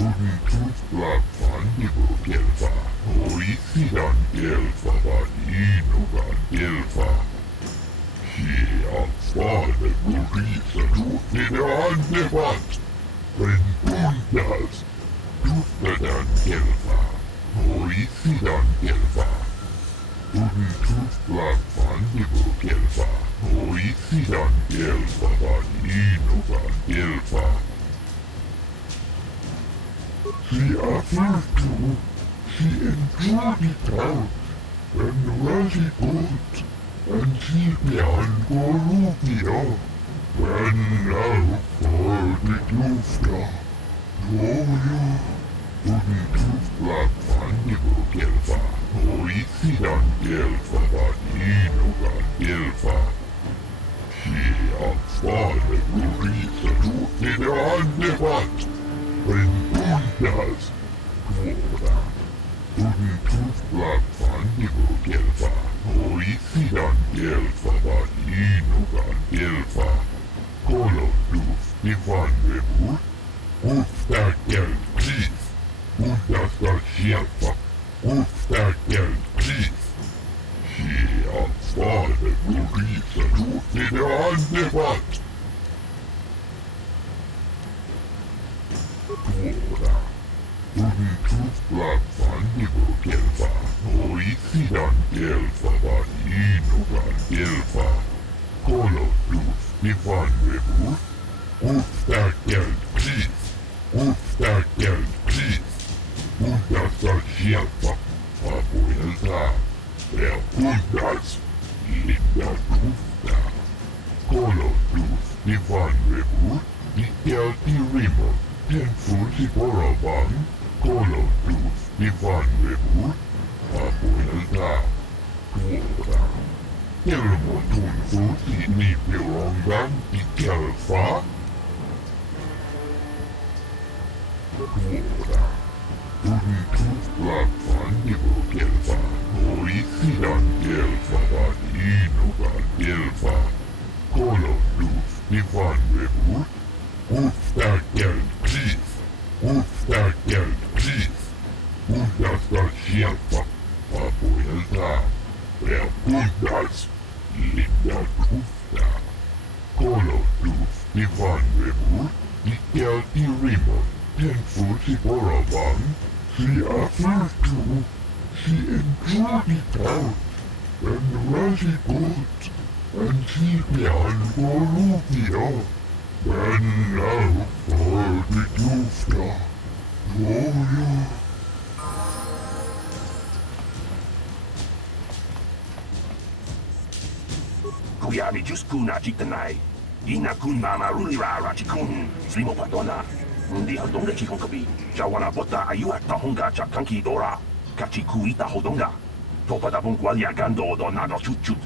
Tunnelplattform Gelfa, Hoisidan Gelfa, Inogan Gelfa. Ansvaret bevisar totliga andefatt, men bundas, tuttadan Gelfa, Hoisidan Gelfa. Tunnelplattform Gelfa, Hoisidan Gelfa, Inogan Gelfa. She offers to, she enjoyed it out, and really good, and she began Gorubia, when now for the Lufta, Gloria, Tunnelplattform Gelfa, Hoisidan Gelfa, Inogan Gelfa. She ansvaret bevisar totliga andefatt, men bundas, tvåda. Tunnelplattform Gelfa, Hoisidan Gelfa, Inogan Gelfa. KotOR Series, Uppdaterad pris. Bundas hjälpa. Uppdaterad pris. Ge ansvaret bevisar totliga andefatt. Tvåda. Tunnelplattform Gelfa, Hoisidan Gelfa, Inogan Gelfa. KotOR Series, uppdaterad pris. Uppdaterad pris. Bundas hjälpa. Abuelta. Bundas. Linda Tufta. KotOR Series, Dialog. Den fullt i Borabang, KotOR Series, Abuelta, tvåda. Elmoton fullt i Nibirongan i Gelfa, tvåda. Tunnelplattform Gelfa, Hoisidan Gelfa, Inogan Gelfa. KotOR Series, uppdaterad pris. Uppdaterad pris. Bundas hjälpa. Abuelta. Bundas. Linda Tufta. KotOR Series, Dialog. Den fullt i Borabang. She offers to, she enjoyed it out, and really good, and she began Gorubia. Men now for the Lufta, Gloria. Kuyabi Juskuna Chitanai, Ina Kun Mama Rulira Chikun, Slimo Patona, Mundi Hodonga Chikonkabi, Jawana Bota Ayuata Honga Chakanki Dora, Kachikuita Hodonga, Topada Bongwalia Gando Donado Chuchut,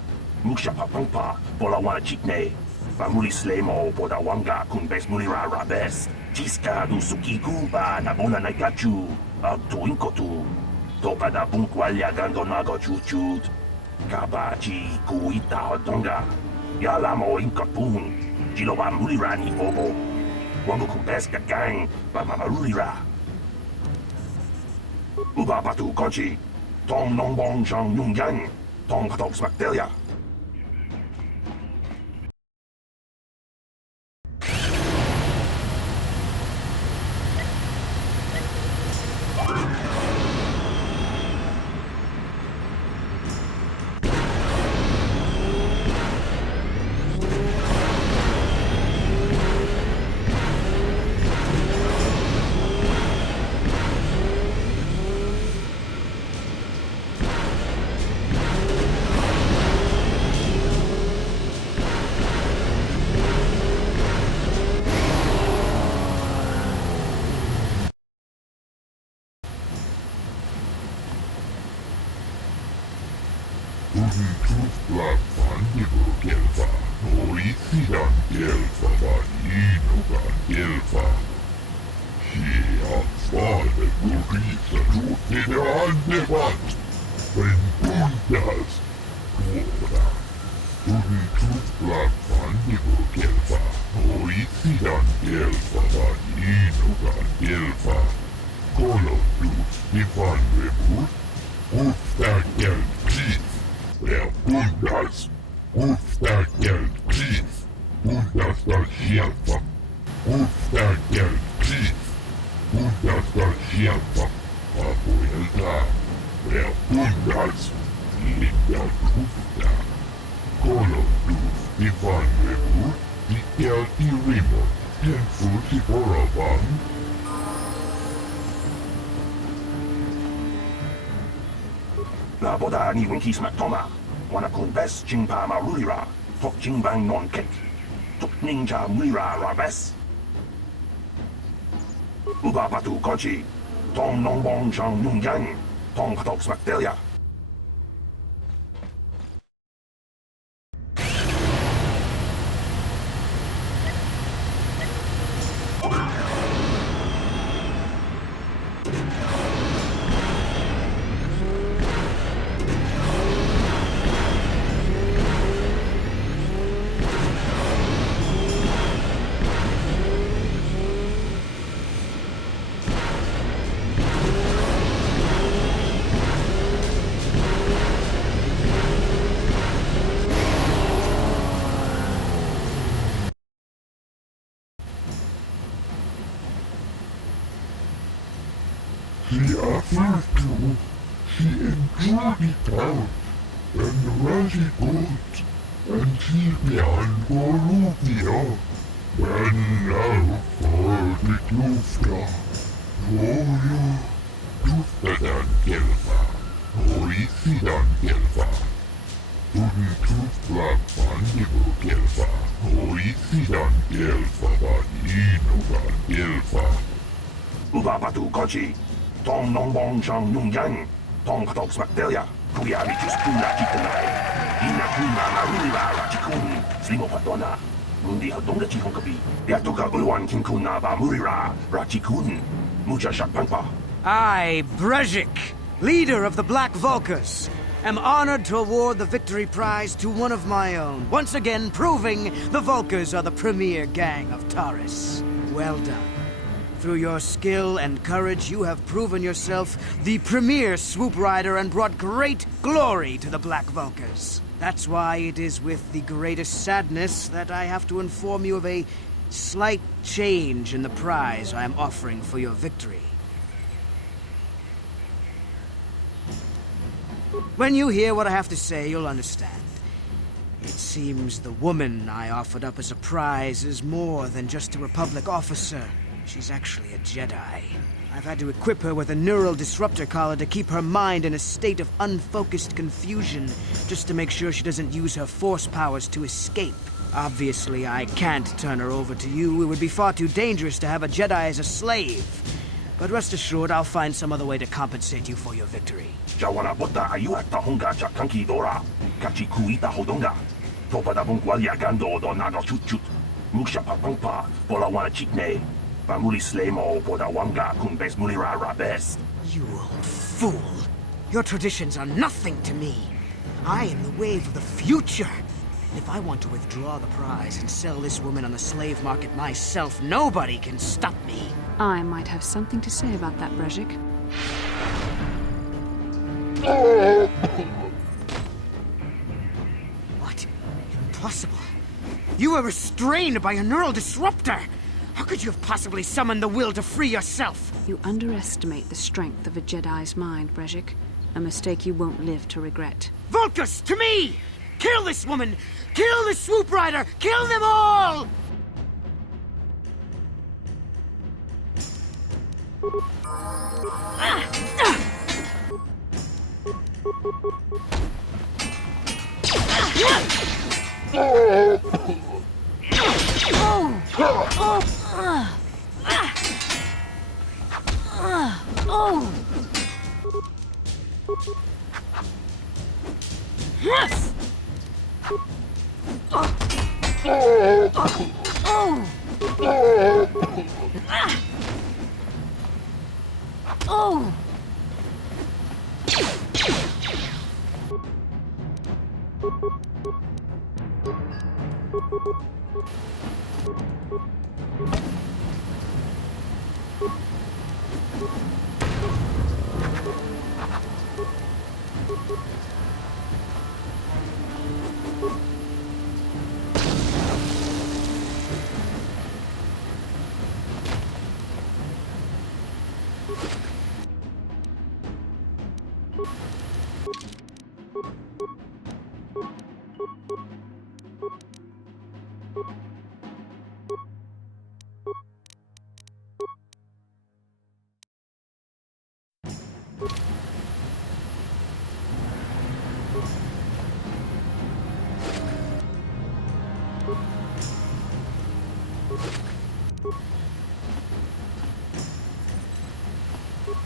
Musha Papampa, Bolawana Chikne. Pamuli Slemo Podawanga kun bes mulira rabes. Chiska du sukiku ba nabona naikachu. Tuinkotu. Topada bunkwalya gandonago chuchut. Kabachi kuita hodonga. Yalamo inkapun. Jiloba mulirani bobo. Wango kun bes gang ba mamarulira. Uba batu konchi. Tom nongbong shang nungyang. Tom patok smaktelia. Tunnelplattform Gelfa, Hoisidan Gelfa, Inogan Gelfa. Ge ansvaret bevisar totliga andefatt, men bundas, tvåda. Tunnelplattform Gelfa, Hoisidan Gelfa, Inogan Gelfa. Kolottuus Ivanremus, Kustageld Kriis, ja Kundas, Kustageld Kriis, Kundastal Sjelfa, Kustageld Kriis, Kundastal Sjelfa, Apuelta, ja Kundas, Linda Kufta, Kolottuus Ivanremus, Pitkälti Rimot, Tempusi Porovan, Naboda ni winkis matoma. Wana kun bes jingpa marulira. Tok jingbang non kek. Tok ninja mulira rabes. Uba patu konchi. Tong nongbong chang nungyang. Tong patok smakdelia. She offered to, she endured it out, and Raji got, and she began Bolivia, when now for the Klufta, Jojo, Kluftadan Gelva, Orisidan Gelva, Tudun Klufta Bandibu Gelva, Orisidan Gelva, Baninogan Gelva, Uba patu konchi. Tong nongbong chang nungyang. Tong patok smakdelia. Kuya mitus kuna kitanay. Ina kuna marulira rachikun. Slimo patona. Mundi hadonga chikong kapi. Yatuka ulwan kinkuna ba murira rachikun. Mucha shakpanpa. I, Brejik, leader of the Black Vulkars, am honored to award the victory prize to one of my own, once again proving the Vulkars are the premier gang of Taurus. Well done. Through your skill and courage, you have proven yourself the premier swoop rider and brought great glory to the Black Vulkars. That's why it is with the greatest sadness that I have to inform you of a slight change in the prize I am offering for your victory. When you hear what I have to say, you'll understand. It seems the woman I offered up as a prize is more than just a Republic officer. She's actually a Jedi. I've had to equip her with a neural disruptor collar to keep her mind in a state of unfocused confusion, just to make sure she doesn't use her force powers to escape. Obviously, I can't turn her over to you. It would be far too dangerous to have a Jedi as a slave. But rest assured, I'll find some other way to compensate you for your victory. Jawana bota ayuat tahonga chakanki dora. Kachi kuita hodonga. Topa da bungwalia gando do nado chut chut. Muksha papangpa, pola wana chikne. Pamuli slemo poda wanga kumbes mulira rabes. You old fool! Your traditions are nothing to me. I am the wave of the future. If I want to withdraw the prize and sell this woman on the slave market myself, nobody can stop me. I might have something to say about that, Brejik. What? Impossible. You were restrained by a neural disruptor. How could you have possibly summoned the will to free yourself? You underestimate the strength of a Jedi's mind, Brejik. A mistake you won't live to regret. Vulkars, to me! Kill this woman! Kill the swoop rider! Kill them all!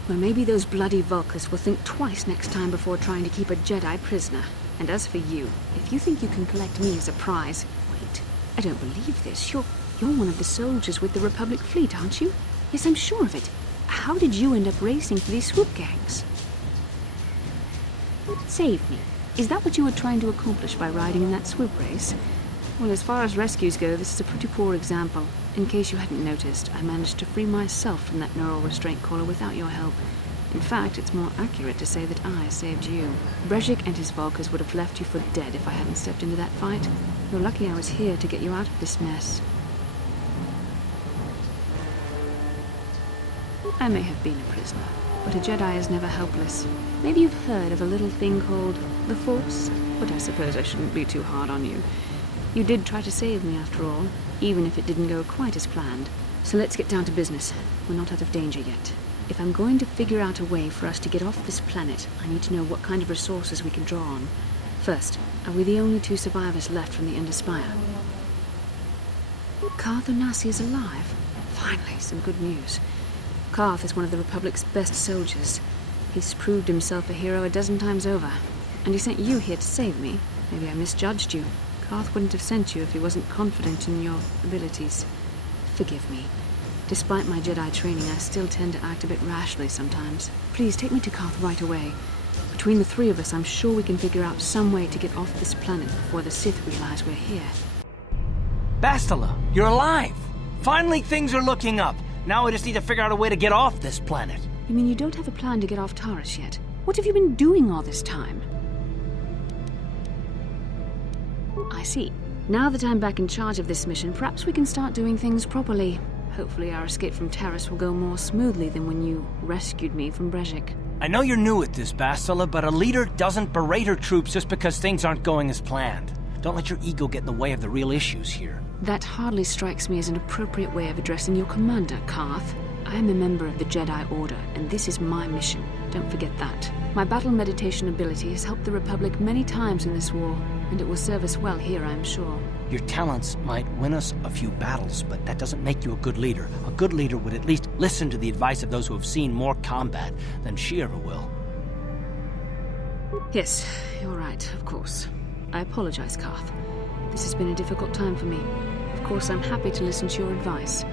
Well, maybe those bloody Vulkars will think twice next time before trying to keep a Jedi prisoner. And as for you, if you think you can collect me as a prize... Wait, I don't believe this. You're one of the soldiers with the Republic fleet, aren't you? Yes, I'm sure of it. How did you end up racing for these swoop gangs? Save me. Is that what you were trying to accomplish by riding in that swoop race? Well, as far as rescues go, this is a pretty poor example. In case you hadn't noticed, I managed to free myself from that neural restraint collar without your help. In fact, it's more accurate to say that I saved you. Brejik and his Vulkars would have left you for dead if I hadn't stepped into that fight. You're lucky I was here to get you out of this mess. I may have been a prisoner, but a Jedi is never helpless. Maybe you've heard of a little thing called the Force, but I suppose I shouldn't be too hard on you. You did try to save me after all, even if it didn't go quite as planned. So let's get down to business. We're not out of danger yet. If I'm going to figure out a way for us to get off this planet, I need to know what kind of resources we can draw on. First, are we the only two survivors left from the Ender Spire? Carth Onasi is alive. Finally, some good news. Carth is one of the Republic's best soldiers. He's proved himself a hero a dozen times over. And he sent you here to save me. Maybe I misjudged you. Carth wouldn't have sent you if he wasn't confident in your abilities. Forgive me. Despite my Jedi training, I still tend to act a bit rashly sometimes. Please, take me to Carth right away. Between the three of us, I'm sure we can figure out some way to get off this planet before the Sith realize we're here. Bastila, you're alive! Finally, things are looking up. Now I just need to figure out a way to get off this planet. You mean you don't have a plan to get off Taris yet? What have you been doing all this time? I see. Now that I'm back in charge of this mission, perhaps we can start doing things properly. Hopefully our escape from Taris will go more smoothly than when you rescued me from Brejik. I know you're new at this, Bastila, but a leader doesn't berate her troops just because things aren't going as planned. Don't let your ego get in the way of the real issues here. That hardly strikes me as an appropriate way of addressing your commander, Carth. I am a member of the Jedi Order, and this is my mission. Don't forget that. My battle meditation ability has helped the Republic many times in this war, and it will serve us well here, I'm sure. Your talents might win us a few battles, but that doesn't make you a good leader. A good leader would at least listen to the advice of those who have seen more combat than she ever will. Yes, you're right, of course. I apologize, Carth. This has been a difficult time for me. Of course, I'm happy to listen to your advice.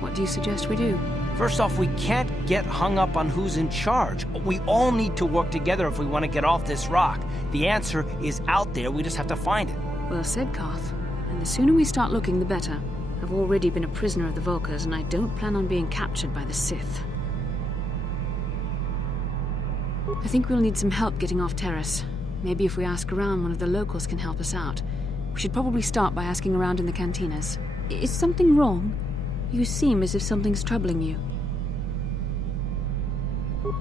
What do you suggest we do? First off, we can't get hung up on who's in charge. We all need to work together if we want to get off this rock. The answer is out there, we just have to find it. Well said, Carth. And the sooner we start looking, the better. I've already been a prisoner of the Vulkars, and I don't plan on being captured by the Sith. I think we'll need some help getting off Taris. Maybe if we ask around, one of the locals can help us out. We should probably start by asking around in the cantinas. Is something wrong? You seem as if something's troubling you.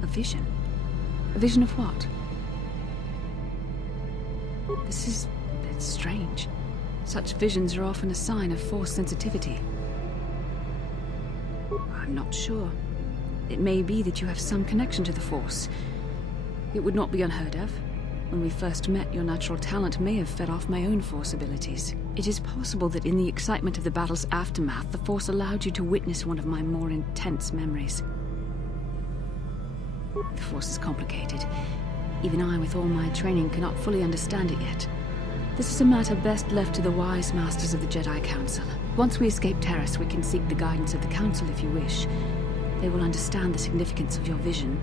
A vision? A vision of what? It's strange. Such visions are often a sign of Force sensitivity. I'm not sure. It may be that you have some connection to the Force. It would not be unheard of. When we first met, your natural talent may have fed off my own Force abilities. It is possible that in the excitement of the battle's aftermath, the Force allowed you to witness one of my more intense memories. The Force is complicated. Even I, with all my training, cannot fully understand it yet. This is a matter best left to the wise masters of the Jedi Council. Once we escape Taris, we can seek the guidance of the Council if you wish. They will understand the significance of your vision,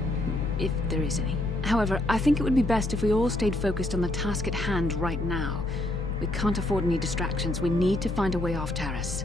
if there is any. However, I think it would be best if we all stayed focused on the task at hand right now. We can't afford any distractions. We need to find a way off Taris.